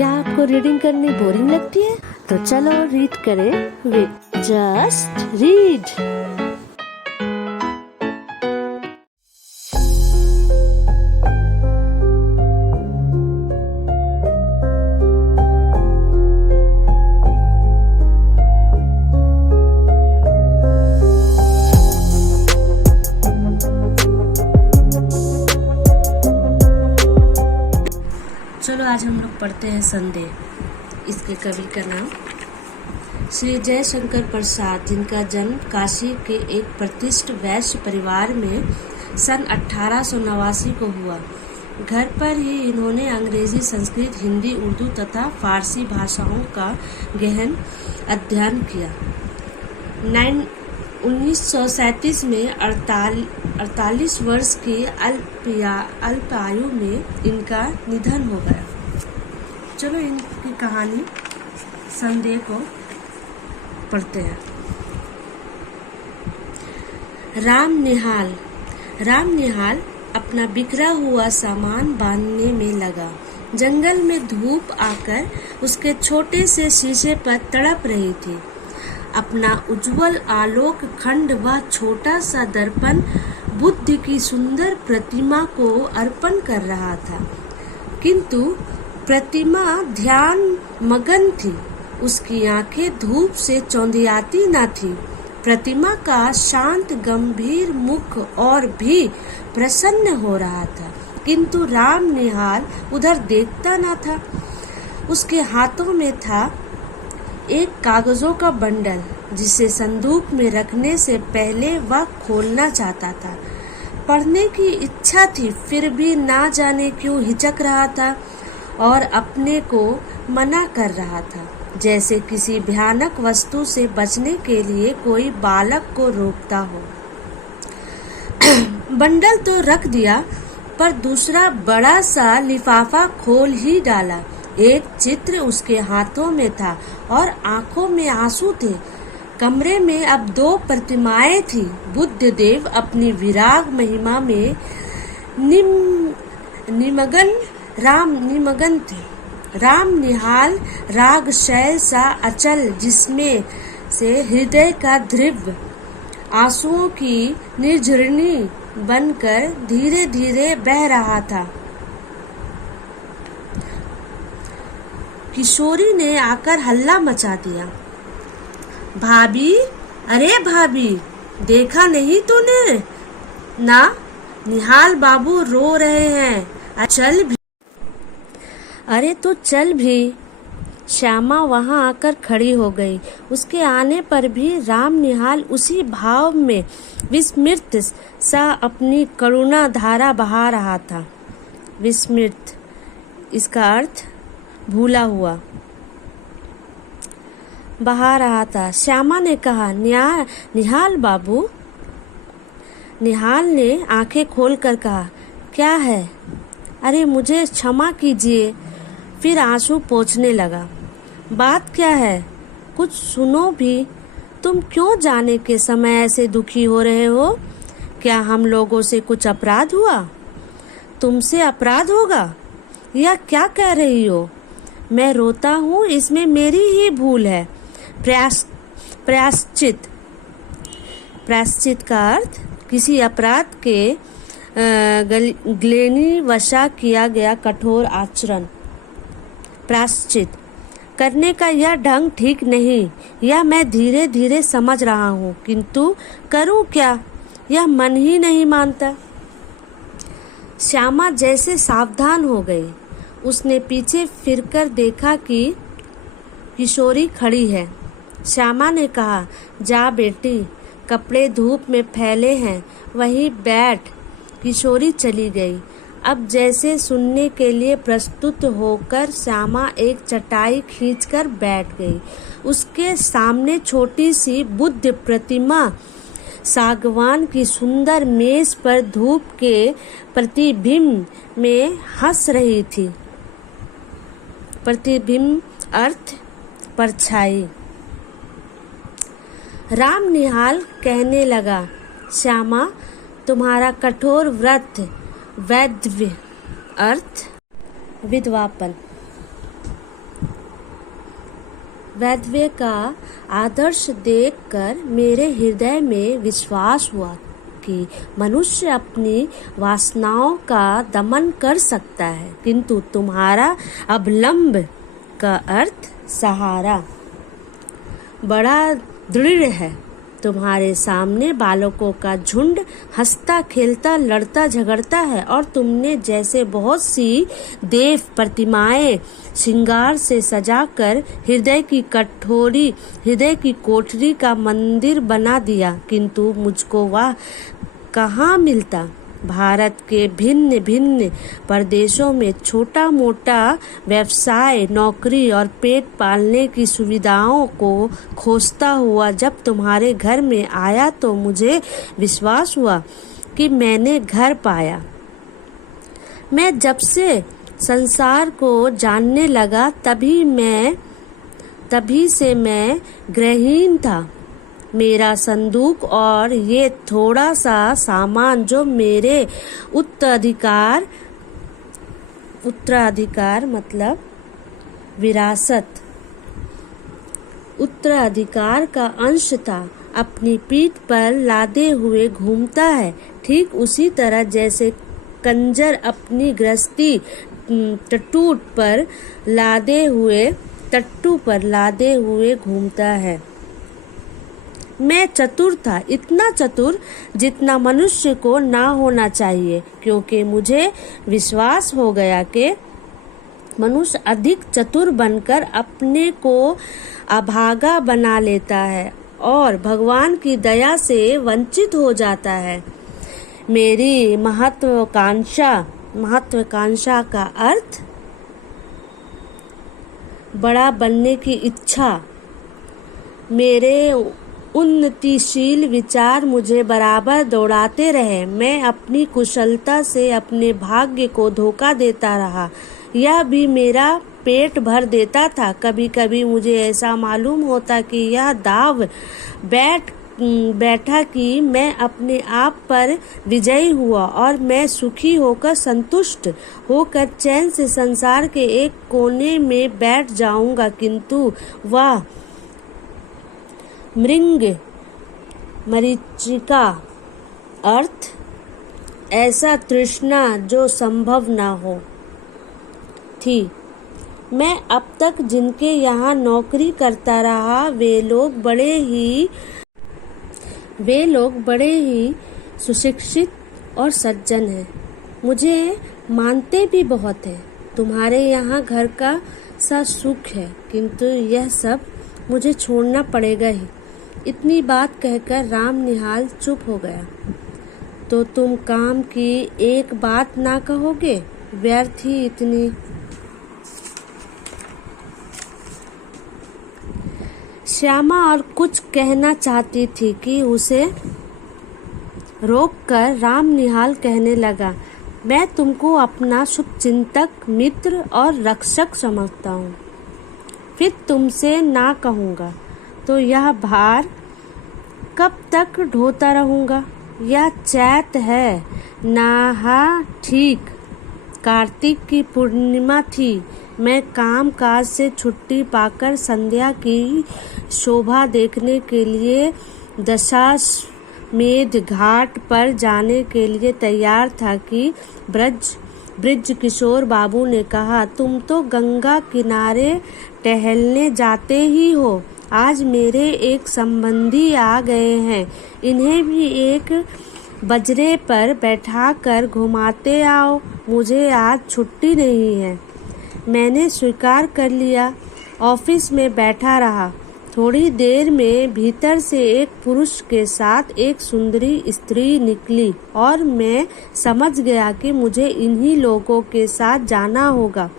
क्या आपको रीडिंग करनी बोरिंग लगती है? तो चलो रीड करें विद जस्ट रीड। चलो आज हम लोग पढ़ते हैं संदेह। इसके कवि का नाम श्री जयशंकर प्रसाद, जिनका जन्म काशी के एक प्रतिष्ठित वैश्य परिवार में सन 1889 को हुआ। घर पर ही इन्होंने अंग्रेजी, संस्कृत, हिंदी, उर्दू तथा फारसी भाषाओं का गहन अध्ययन किया। 1937 में 48 वर्ष की अल्प आयु में इनका निधन हो गया। चलो इनकी कहानी संदेह को पढ़ते हैं। राम निहाल अपना बिखरा हुआ सामान बांधने में लगा। जंगल में धूप आकर उसके छोटे से शीशे पर तड़प रही थी। अपना उज्जवल आलोक खंड व छोटा सा दर्पण बुद्ध की सुंदर प्रतिमा को अर्पण कर रहा था, किंतु प्रतिमा ध्यान मगन थी। उसकी आंखें धूप से चौंधियाती न थी। प्रतिमा का शांत गंभीर मुख और भी प्रसन्न हो रहा था, किंतु राम निहाल उधर देखता न था। उसके हाथों में था एक कागजों का बंडल, जिसे संदूक में रखने से पहले वह खोलना चाहता था। पढ़ने की इच्छा थी, फिर भी ना जाने क्यों हिचक रहा था और अपने को मना कर रहा था, जैसे किसी भयानक वस्तु से बचने के लिए कोई बालक को रोकता हो। बंडल तो रख दिया, पर दूसरा बड़ा सा लिफाफा खोल ही डाला। एक चित्र उसके हाथों में था और आंखों में आंसू थे। कमरे में अब 2 प्रतिमाएं थी। बुद्ध देव अपनी विराग महिमा में निमग्न थे। राम निहाल राग शैल सा अचल, जिसमें से हृदय का द्रव्य आंसुओं की निर्झरणी बनकर धीरे धीरे बह रहा था। किशोरी ने आकर हल्ला मचा दिया। भाभी, अरे भाभी, देखा नहीं तूने ना? निहाल बाबू रो रहे हैं। चल भी। अरे तो चल भी। श्यामा वहां आकर खड़ी हो गई। उसके आने पर भी राम निहाल उसी भाव में विस्मृत सा अपनी करुणा धारा बहा रहा था। विस्मृत, इसका अर्थ भूला हुआ, बहा रहा था। श्यामा ने कहा, निहाल बाबू। निहाल ने आंखें खोलकर कहा, क्या है? अरे मुझे क्षमा कीजिए। फिर आंसू पोंछने लगा। बात क्या है? कुछ सुनो भी। तुम क्यों जाने के समय ऐसे दुखी हो रहे हो? क्या हम लोगों से कुछ अपराध हुआ? तुमसे अपराध होगा या क्या कह रही हो? मैं रोता हूँ, इसमें मेरी ही भूल है। प्रायश्चित का अर्थ किसी अपराध के ग्लेनिवशा किया गया कठोर आचरण। प्रायश्चित करने का यह ढंग ठीक नहीं, यह मैं धीरे धीरे समझ रहा हूँ, किंतु करूँ क्या? यह मन ही नहीं मानता। श्यामा जैसे सावधान हो गई। उसने पीछे फिरकर देखा कि किशोरी खड़ी है। श्यामा ने कहा, जा बेटी, कपड़े धूप में फैले हैं, वहीं बैठ। किशोरी चली गई। अब जैसे सुनने के लिए प्रस्तुत होकर श्यामा एक चटाई खींचकर बैठ गई। उसके सामने छोटी सी बुद्ध प्रतिमा सागवान की सुंदर मेज पर धूप के प्रतिबिंब में हंस रही थी। प्रतिबिंब अर्थ परछाई। राम निहाल कहने लगा, श्यामा, तुम्हारा कठोर व्रत वैधव्य अर्थ विधवापन वैधव्य का आदर्श देखकर मेरे हृदय में विश्वास हुआ कि मनुष्य अपनी वासनाओं का दमन कर सकता है, किंतु तुम्हारा अवलंब का अर्थ सहारा बड़ा दृढ़ है। तुम्हारे सामने बालकों का झुंड हंसता खेलता लड़ता झगड़ता है और तुमने जैसे बहुत सी देव प्रतिमाएं श्रृंगार से सजाकर हृदय की कोठरी का मंदिर बना दिया, किंतु मुझको वह कहाँ मिलता। भारत के भिन्न भिन्न प्रदेशों में छोटा मोटा व्यवसाय, नौकरी और पेट पालने की सुविधाओं को खोजता हुआ जब तुम्हारे घर में आया तो मुझे विश्वास हुआ कि मैंने घर पाया। मैं जब से संसार को जानने लगा तभी से मैं गृहहीन था। मेरा संदूक और ये थोड़ा सा सामान जो मेरे उत्तराधिकार मतलब विरासत उत्तराधिकार का अंश था, अपनी पीठ पर लादे हुए घूमता है, ठीक उसी तरह जैसे कंजर अपनी गृहस्थी टट्टू पर लादे हुए घूमता है। मैं चतुर था, इतना चतुर जितना मनुष्य को ना होना चाहिए, क्योंकि मुझे विश्वास हो गया कि मनुष्य अधिक चतुर बनकर अपने को अभागा बना लेता है और भगवान की दया से वंचित हो जाता है। मेरी महत्वाकांक्षा का अर्थ बड़ा बनने की इच्छा। मेरे उन्नतिशील विचार मुझे बराबर दौड़ाते रहे। मैं अपनी कुशलता से अपने भाग्य को धोखा देता रहा, यह भी मेरा पेट भर देता था। कभी कभी मुझे ऐसा मालूम होता कि यह दाव बैठा कि मैं अपने आप पर विजयी हुआ और मैं सुखी होकर संतुष्ट होकर चैन से संसार के एक कोने में बैठ जाऊंगा, किंतु वह मरीचिका अर्थ ऐसा तृष्णा जो संभव न हो थी। मैं अब तक जिनके यहाँ नौकरी करता रहा वे लोग बड़े ही सुशिक्षित और सज्जन हैं, मुझे मानते भी बहुत हैं। तुम्हारे यहाँ घर का सा सुख है, किंतु यह सब मुझे छोड़ना पड़ेगा ही। इतनी बात कहकर राम निहाल चुप हो गया। तो तुम काम की एक बात ना कहोगे? व्यर्थ ही इतनी। श्यामा और कुछ कहना चाहती थी कि उसे रोककर राम निहाल कहने लगा, मैं तुमको अपना शुभचिंतक, मित्र और रक्षक समझता हूँ। फिर तुमसे ना कहूँगा तो यह भार कब तक ढोता रहूँगा? यह चैत है ना? ठीक कार्तिक की पूर्णिमा थी। मैं काम काज से छुट्टी पाकर संध्या की शोभा देखने के लिए दशाश्वमेध घाट पर जाने के लिए तैयार था कि ब्रिज किशोर बाबू ने कहा, तुम तो गंगा किनारे टहलने जाते ही हो। आज मेरे एक संबंधी आ गए हैं, इन्हें भी एक बजरे पर बैठाकर घुमाते आओ। मुझे आज छुट्टी नहीं है। मैंने स्वीकार कर लिया। ऑफिस में बैठा रहा। थोड़ी देर में भीतर से एक पुरुष के साथ एक सुंदरी स्त्री निकली और मैं समझ गया कि मुझे इन्हीं लोगों के साथ जाना होगा।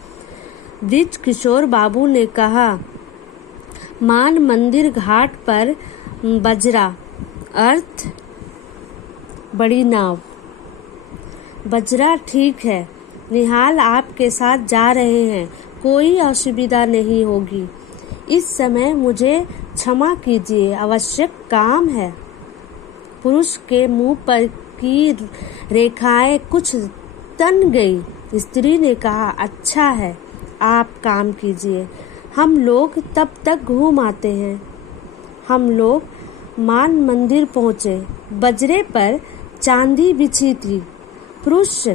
ब्रिज किशोर बाबू ने कहा, मान मंदिर घाट पर बजरा अर्थ बड़ी नाव। बजरा ठीक है। निहाल आपके साथ जा रहे हैं, कोई असुविधा नहीं होगी। इस समय मुझे क्षमा कीजिए, आवश्यक काम है। पुरुष के मुंह पर की रेखाएं कुछ तन गई। स्त्री ने कहा, अच्छा है, आप काम कीजिए। हम लोग तब तक घूम आते हैं। हम लोग मान मंदिर पहुँचे। बजरे पर चांदी बिछी थी। पुरुष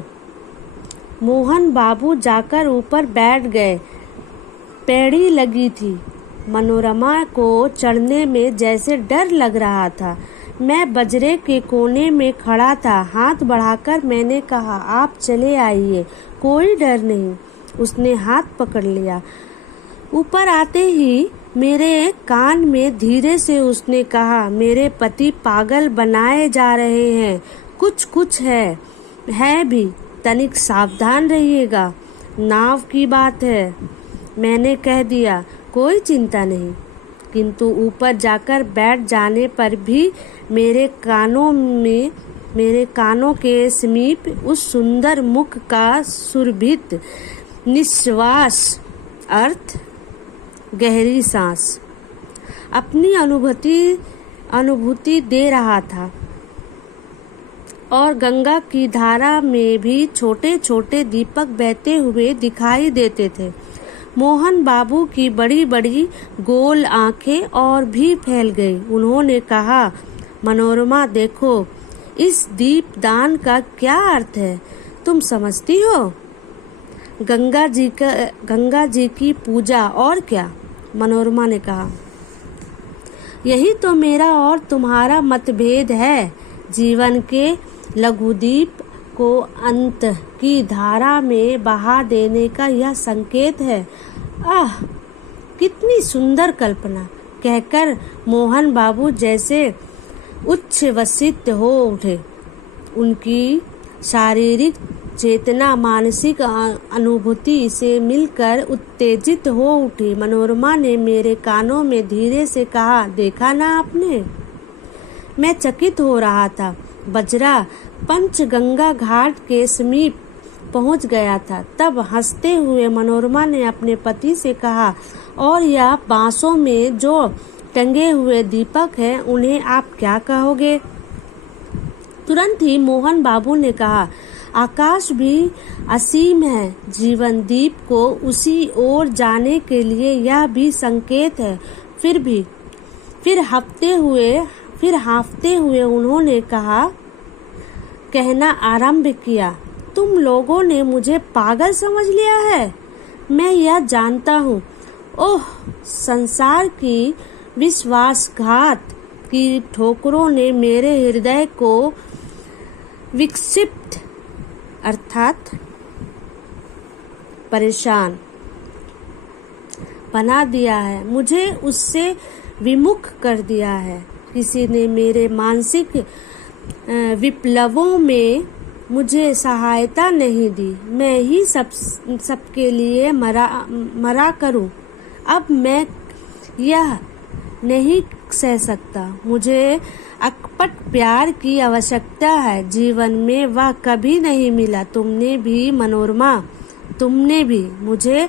मोहन बाबू जाकर ऊपर बैठ गए। पैड़ी लगी थी। मनोरमा को चढ़ने में जैसे डर लग रहा था। मैं बजरे के कोने में खड़ा था। हाथ बढ़ाकर मैंने कहा, आप चले आइए, कोई डर नहीं। उसने हाथ पकड़ लिया। ऊपर आते ही मेरे कान में धीरे से उसने कहा, मेरे पति पागल बनाए जा रहे हैं। कुछ है भी, तनिक सावधान रहिएगा, नाव की बात है। मैंने कह दिया, कोई चिंता नहीं। किंतु ऊपर जाकर बैठ जाने पर भी मेरे कानों के समीप उस सुंदर मुख का सुरभित निश्वास अर्थ गहरी सांस अपनी अनुभूति दे रहा था। और गंगा की धारा में भी छोटे छोटे दीपक बहते हुए दिखाई देते थे। मोहन बाबू की बड़ी बड़ी गोल आंखें और भी फैल गई। उन्होंने कहा, मनोरमा देखो, इस दीपदान का क्या अर्थ है, तुम समझती हो? गंगा जी की पूजा, और क्या? मनोरमा ने कहा। यही तो मेरा और तुम्हारा मतभेद है। जीवन के लघुदीप को अंत की धारा में बहा देने का यह संकेत है। आह, कितनी सुंदर कल्पना! कहकर मोहन बाबू जैसे उच्छ्वसित हो उठे। उनकी शारीरिक चेतना मानसिक अनुभूति से मिलकर उत्तेजित हो उठी। मनोरमा ने मेरे कानों में धीरे से कहा, देखा ना आपने? मैं चकित हो रहा था। बजरा पंचगंगा घाट के समीप पहुंच गया था। तब हंसते हुए मनोरमा ने अपने पति से कहा, और यह बांसों में जो टंगे हुए दीपक हैं, उन्हें आप क्या कहोगे? तुरंत ही मोहन बाबू ने कहा, आकाश भी असीम है। जीवन दीप को उसी ओर जाने के लिए यह भी संकेत है। फिर हाँफते हुए उन्होंने कहना आरंभ किया, तुम लोगों ने मुझे पागल समझ लिया है। मैं यह जानता हूँ। ओह, संसार की विश्वासघात की ठोकरों ने मेरे हृदय को विक्षिप्त अर्थात परेशान बना दिया है, मुझे उससे विमुख कर दिया है। किसी ने मेरे मानसिक विप्लवों में मुझे सहायता नहीं दी। मैं ही सबके लिए मरा करूं। अब मैं यह नहीं सह सकता। मुझे अकपट प्यार की आवश्यकता है। जीवन में वह कभी नहीं मिला। तुमने भी मनोरमा, तुमने भी मुझे।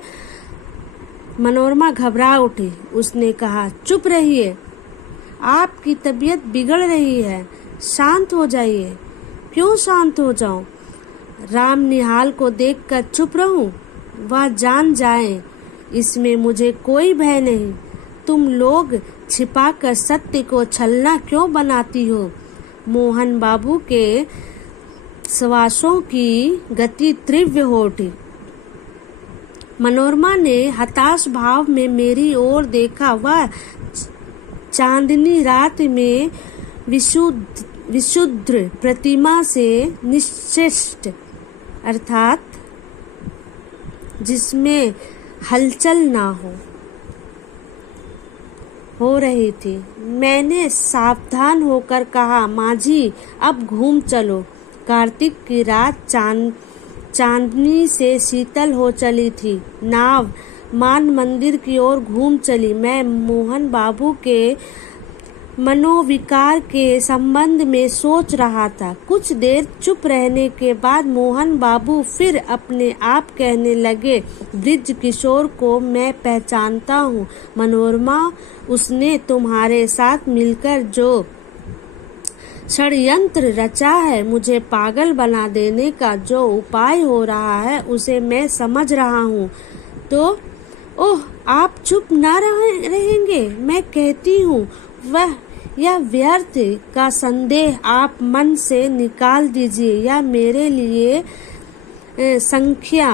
मनोरमा घबरा उठी। उसने कहा, चुप रहिए, आपकी तबीयत बिगड़ रही है, शांत हो जाइए। क्यों शांत हो जाऊं? राम निहाल को देखकर चुप रहूं? वह जान जाए, इसमें मुझे कोई भय नहीं। तुम लोग छिपाकर सत्य को छलना क्यों बनाती हो? मोहन बाबू के श्वासों की गति तीव्र हो उठी। मनोरमा ने हताश भाव में मेरी ओर देखा। वह चांदनी रात में विशुद्ध प्रतिमा से निश्चेष्ट अर्थात जिसमें हलचल ना हो रही थी। मैंने सावधान होकर कहा, माँ-जी, अब घूम चलो। कार्तिक की रात चांदनी से शीतल हो चली थी। नाव मान मंदिर की ओर घूम चली। मैं मोहन बाबू के मनोविकार के संबंध में सोच रहा था। कुछ देर चुप रहने के बाद मोहन बाबू फिर अपने आप कहने लगे, ब्रिज किशोर को मैं पहचानता हूँ। मनोरमा, उसने तुम्हारे साथ मिलकर जो षड्यंत्र रचा है, मुझे पागल बना देने का जो उपाय हो रहा है, उसे मैं समझ रहा हूँ। तो ओह, आप चुप ना रहेंगे? मैं कहती हूँ यह व्यर्थ का संदेह आप मन से निकाल दीजिए, या मेरे लिए संख्या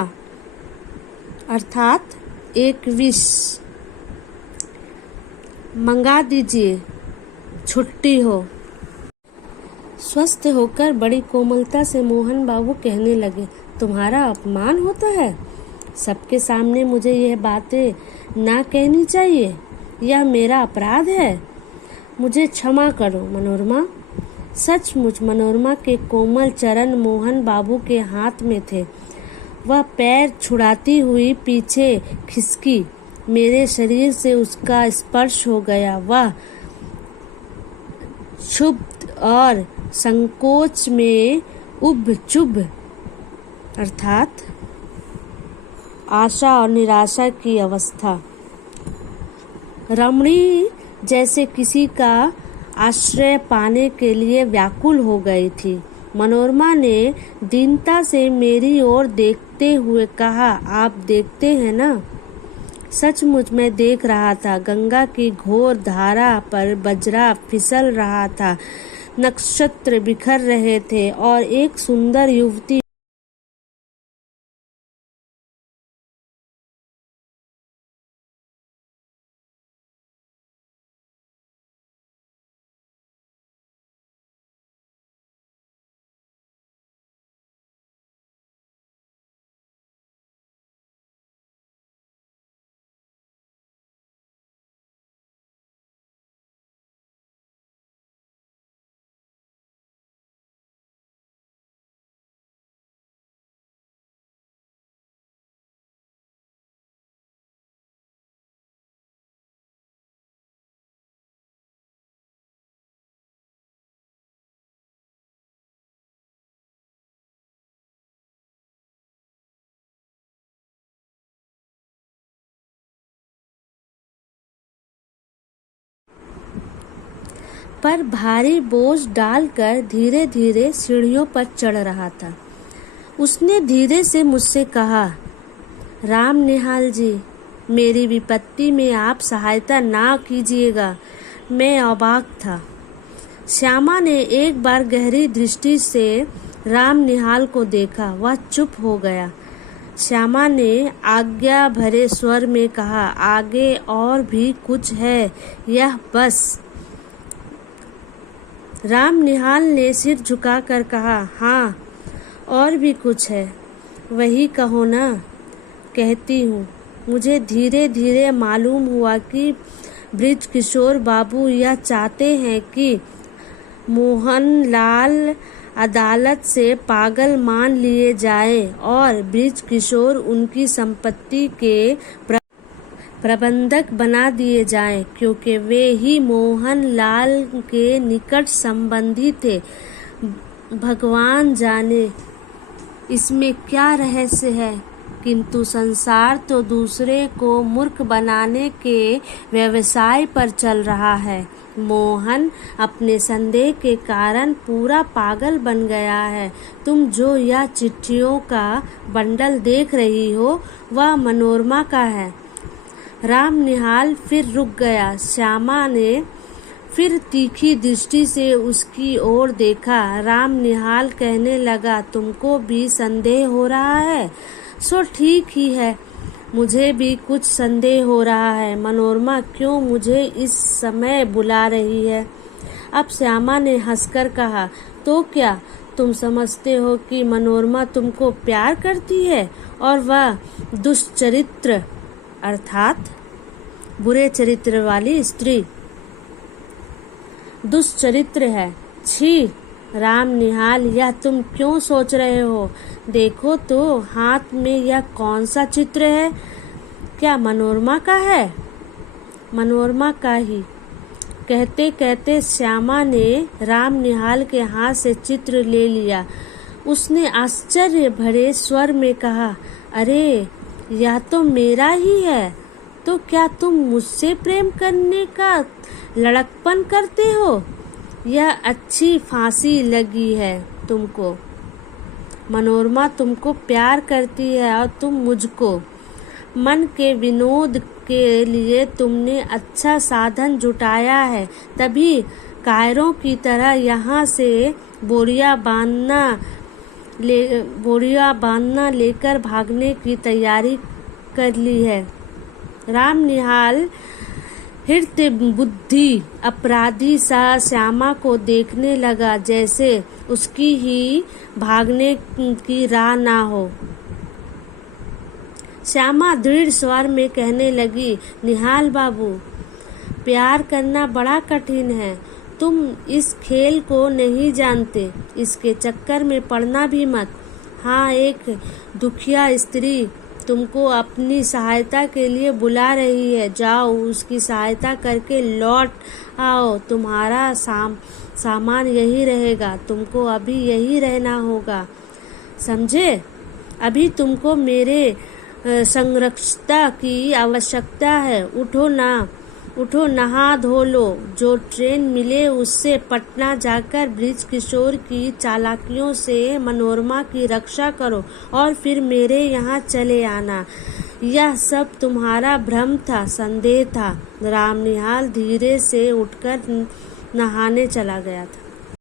अर्थात 21 मंगा दीजिए, छुट्टी हो। स्वस्थ होकर बड़ी कोमलता से मोहन बाबू कहने लगे, तुम्हारा अपमान होता है? सबके सामने मुझे यह बातें ना कहनी चाहिए, यह मेरा अपराध है। मुझे क्षमा करो मनोरमा। सचमुच मनोरमा के कोमल चरण मोहन बाबू के हाथ में थे। वह पैर छुड़ाती हुई पीछे खिसकी। मेरे शरीर से उसका स्पर्श हो गया। वह क्षुब्ध और संकोच में उब चुभ अर्थात आशा और निराशा की अवस्था। रमणी जैसे किसी का आश्रय पाने के लिए व्याकुल हो गई थी। मनोरमा ने दीनता से मेरी ओर देखते हुए कहा, आप देखते हैं ना? सचमुच मैं देख रहा था। गंगा की घोर धारा पर बजरा फिसल रहा था, नक्षत्र बिखर रहे थे और एक सुंदर युवती पर भारी बोझ डालकर धीरे धीरे सीढ़ियों पर चढ़ रहा था। उसने धीरे से मुझसे कहा, राम निहाल जी, मेरी विपत्ति में आप सहायता ना कीजिएगा। मैं अवाक था। श्यामा ने एक बार गहरी दृष्टि से राम निहाल को देखा। वह चुप हो गया। श्यामा ने आज्ञा भरे स्वर में कहा, आगे और भी कुछ है, यह बस? राम निहाल ने सिर झुकाकर कहा, हाँ, और भी कुछ है। वही कहो ना। कहती हूँ। मुझे धीरे धीरे मालूम हुआ कि बृज किशोर बाबू यह चाहते हैं कि मोहनलाल अदालत से पागल मान लिए जाए और बृज किशोर उनकी संपत्ति के प्रबंधक बना दिए जाएं, क्योंकि वे ही मोहनलाल के निकट संबंधी थे। भगवान जाने इसमें क्या रहस्य है, किंतु संसार तो दूसरे को मूर्ख बनाने के व्यवसाय पर चल रहा है। मोहन अपने संदेह के कारण पूरा पागल बन गया है। तुम जो यह चिट्ठियों का बंडल देख रही हो, वह मनोरमा का है। राम निहाल फिर रुक गया। श्यामा ने फिर तीखी दृष्टि से उसकी ओर देखा। राम निहाल कहने लगा, तुमको भी संदेह हो रहा है? सो ठीक ही है, मुझे भी कुछ संदेह हो रहा है। मनोरमा क्यों मुझे इस समय बुला रही है? अब श्यामा ने हंसकर कहा, तो क्या तुम समझते हो कि मनोरमा तुमको प्यार करती है और वह दुष्चरित्र अर्थात बुरे चरित्र वाली स्त्री दुष्चरित्र है? छी राम निहाल, यह तुम क्यों सोच रहे हो? देखो तो हाथ में यह कौन सा चित्र है? क्या मनोरमा का है? मनोरमा का ही। कहते कहते श्यामा ने राम निहाल के हाथ से चित्र ले लिया। उसने आश्चर्य भरे स्वर में कहा, अरे यह तो मेरा ही है। तो क्या तुम मुझसे प्रेम करने का लड़कपन करते हो? यह अच्छी फांसी लगी है तुमको। मनोरमा तुमको प्यार करती है और तुम मुझको। मन के विनोद के लिए तुमने अच्छा साधन जुटाया है, तभी कायरों की तरह यहाँ से बोरिया बांधना लेकर भागने की तैयारी कर ली है। राम निहाल हृदय बुद्धि अपराधी सा श्यामा को देखने लगा, जैसे उसकी ही भागने की राह ना हो। श्यामा दृढ़ स्वर में कहने लगी, निहाल बाबू, प्यार करना बड़ा कठिन है। तुम इस खेल को नहीं जानते, इसके चक्कर में पड़ना भी मत। हाँ, एक दुखिया स्त्री तुमको अपनी सहायता के लिए बुला रही है, जाओ उसकी सहायता करके लौट आओ। तुम्हारा सामान यही रहेगा, तुमको अभी यही रहना होगा, समझे? अभी तुमको मेरे संरक्षता की आवश्यकता है। उठो, नहा धो लो। जो ट्रेन मिले उससे पटना जाकर ब्रिज किशोर की चालाकियों से मनोरमा की रक्षा करो और फिर मेरे यहाँ चले आना। यह सब तुम्हारा भ्रम था, संदेह था। रामनिहाल धीरे से उठकर नहाने चला गया था।